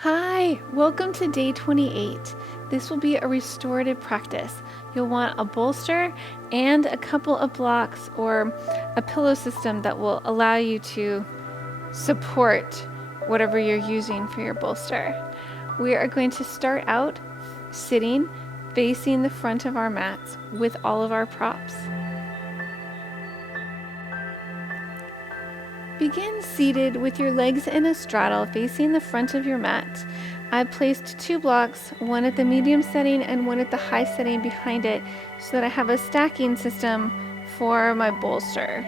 Hi, welcome to day 28. This will be a restorative practice. You'll want a bolster and a couple of blocks or a pillow system that will allow you to support whatever you're using for your bolster. We are going to start out sitting facing the front of our mats with all of our props. Begin seated with your legs in a straddle facing the front of your mat. I've placed 2 blocks, one at the medium setting and one at the high setting behind it, so that I have a stacking system for my bolster.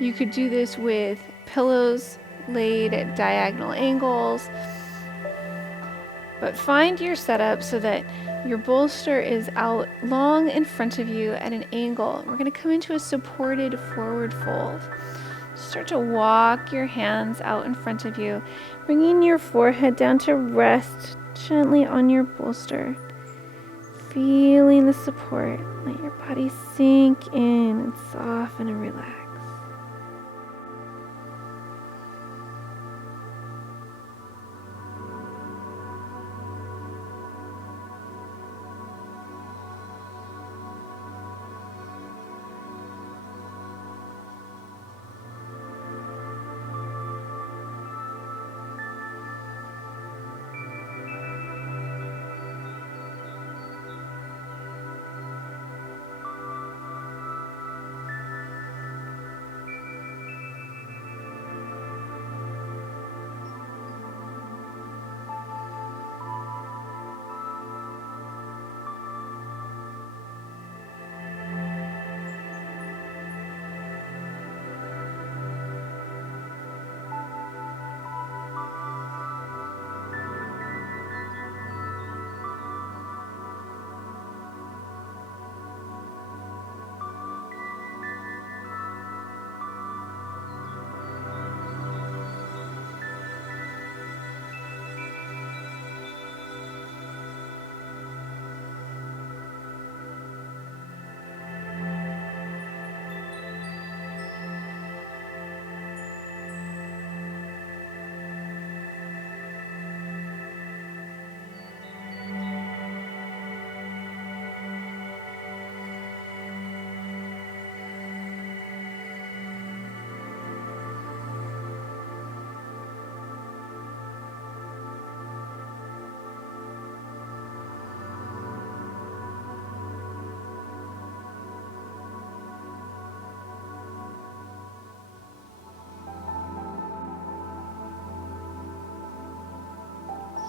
You could do this with pillows laid at diagonal angles, but find your setup so that your bolster is out long in front of you at an angle. We're going to come into a supported forward fold. Start to walk your hands out in front of you, bringing your forehead down to rest gently on your bolster. Feeling the support. Let your body sink in and soften and relax.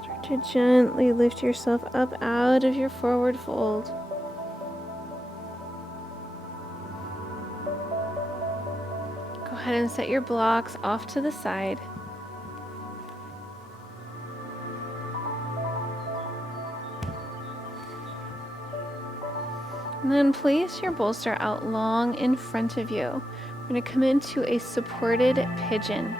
Start to gently lift yourself up out of your forward fold. Go ahead and set your blocks off to the side. And then place your bolster out long in front of you. We're going to come into a supported pigeon.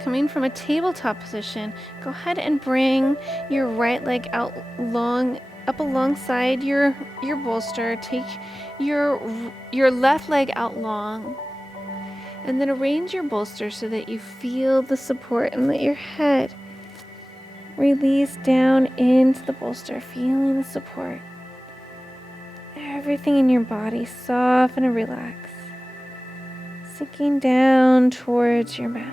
Coming from a tabletop position, go ahead and bring your right leg out long, up alongside your bolster. Take your left leg out long. And then arrange your bolster so that you feel the support and let your head release down into the bolster, feeling the support. Everything in your body soften and relax, sinking down towards your mat.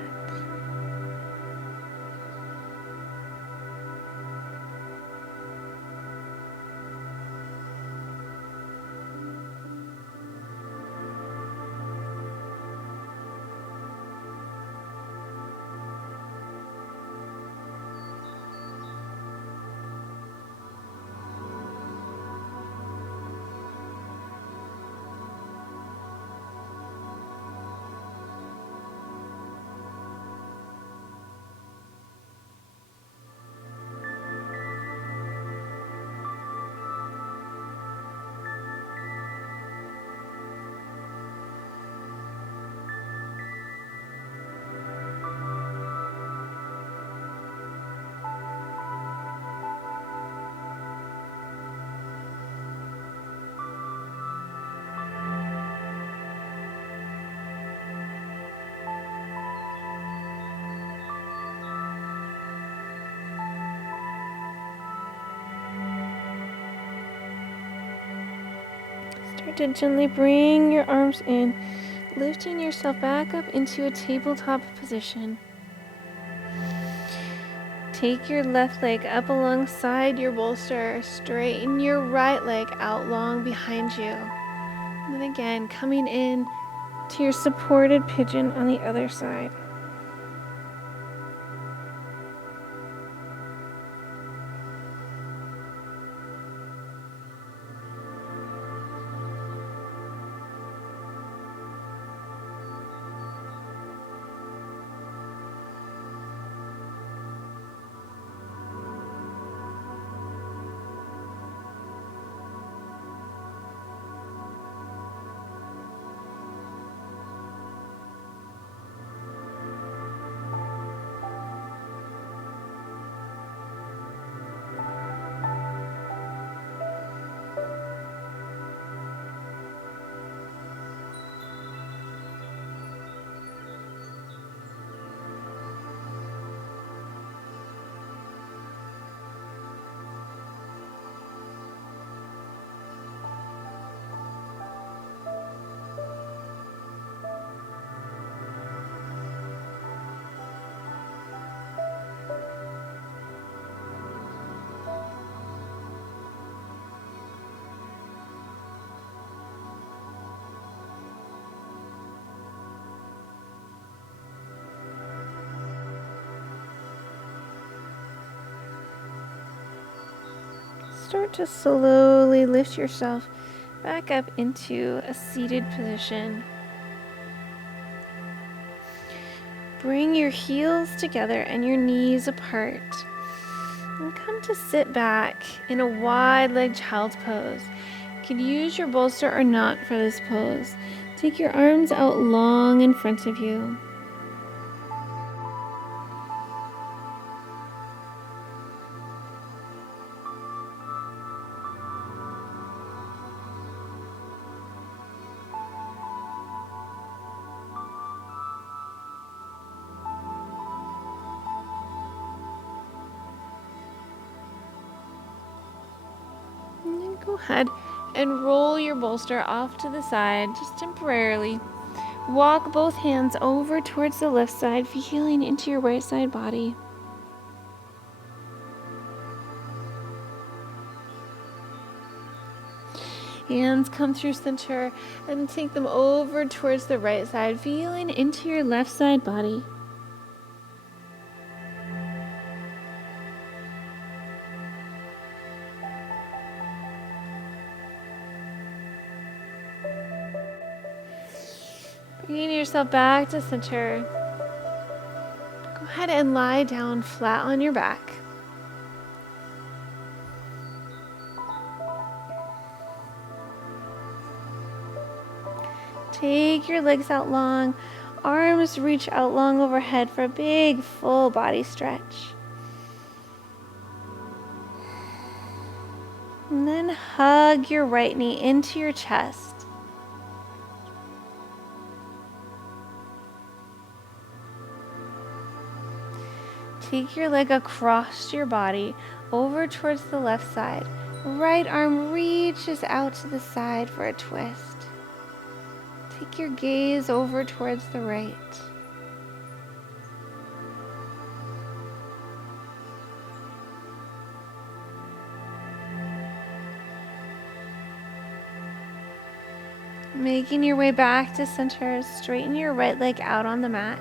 Start to gently bring your arms in, lifting yourself back up into a tabletop position. Take your left leg up alongside your bolster. Straighten your right leg out long behind you. And then again, coming in to your supported pigeon on the other side. Start to slowly lift yourself back up into a seated position. Bring your heels together and your knees apart. And come to sit back in a wide-legged child's pose. You can use your bolster or not for this pose. Take your arms out long in front of you. And then go ahead and roll your bolster off to the side just temporarily. Walk both hands over towards the left side, feeling into your right side body. Hands come through center and take them over towards the right side, feeling into your left side body. Bringing yourself back to center. Go ahead and lie down flat on your back. Take your legs out long. Arms reach out long overhead for a big full body stretch. And then hug your right knee into your chest. Take your leg across your body over towards the left side. Right arm reaches out to the side for a twist. Take your gaze over towards the right. Making your way back to center, straighten your right leg out on the mat.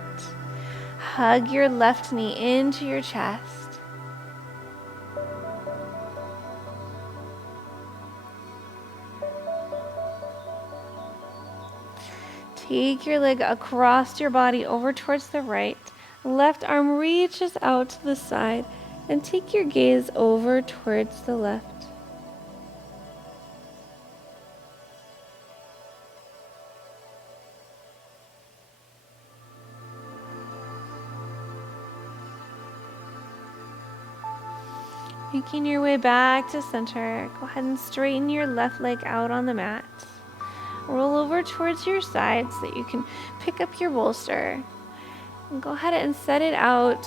Hug your left knee into your chest. Take your leg across your body over towards the right. Left arm reaches out to the side and take your gaze over towards the left. Making your way back to center, go ahead and straighten your left leg out on the mat. Roll over towards your side so that you can pick up your bolster. And go ahead and set it out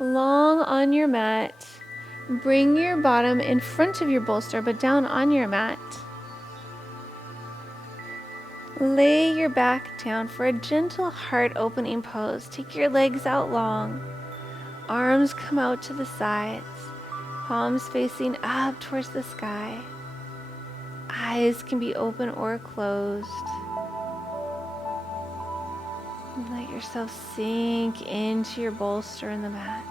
long on your mat. Bring your bottom in front of your bolster, but down on your mat. Lay your back down for a gentle heart opening pose. Take your legs out long. Arms come out to the sides. Palms facing up towards the sky. Eyes can be open or closed. Let yourself sink into your bolster in the mat.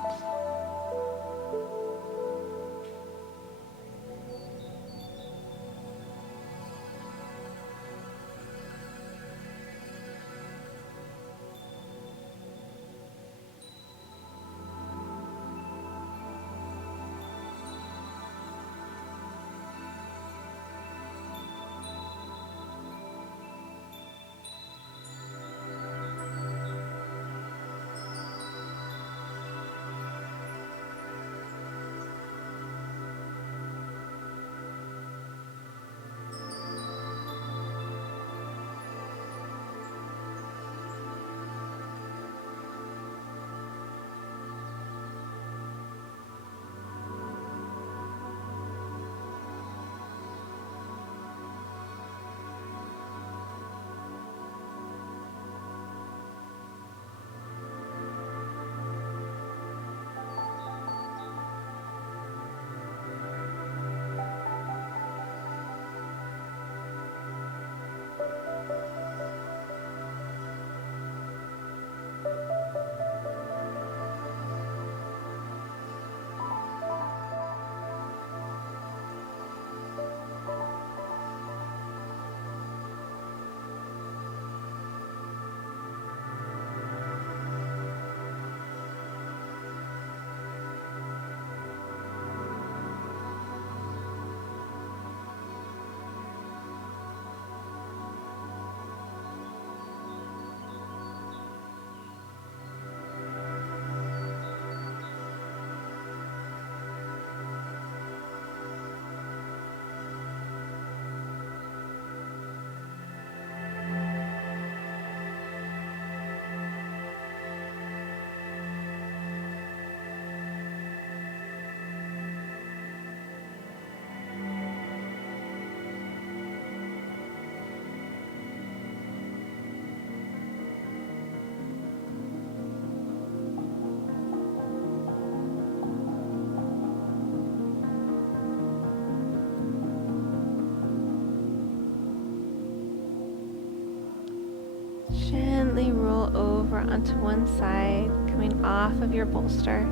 Gently roll over onto one side, coming off of your bolster.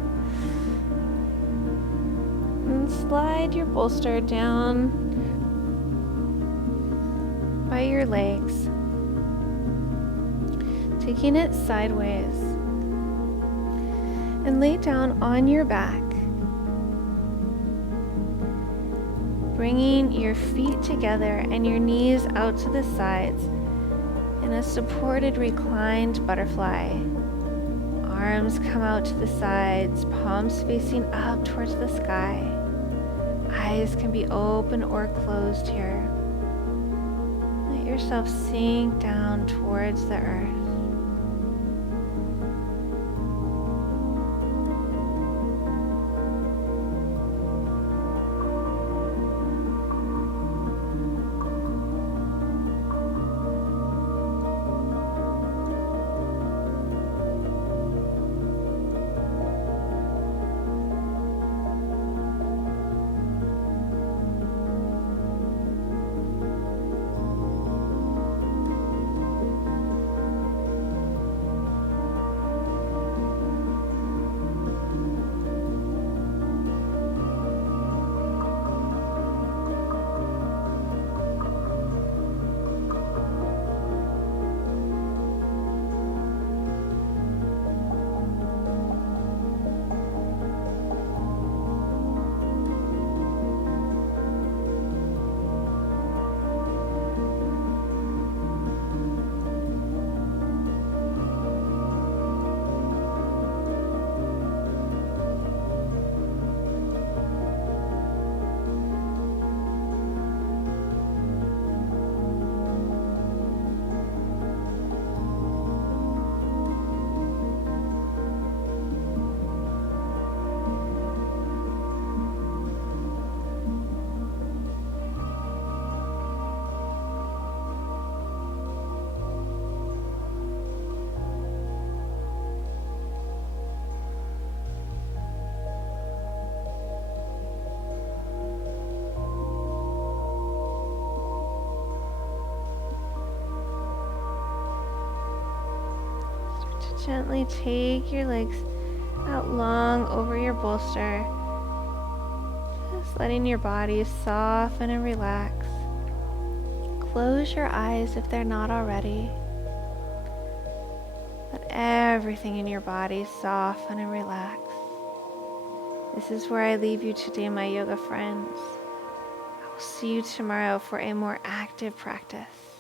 And slide your bolster down by your legs, taking it sideways. And lay down on your back, bringing your feet together and your knees out to the sides in a supported reclined butterfly. Arms come out to the sides, palms facing up towards the sky. Eyes can be open or closed here. Let yourself sink down towards the earth. Gently take your legs out long over your bolster, just letting your body soften and relax. Close your eyes if they're not already. Let everything in your body soften and relax. This is where I leave you today, my yoga friends. I will see you tomorrow for a more active practice.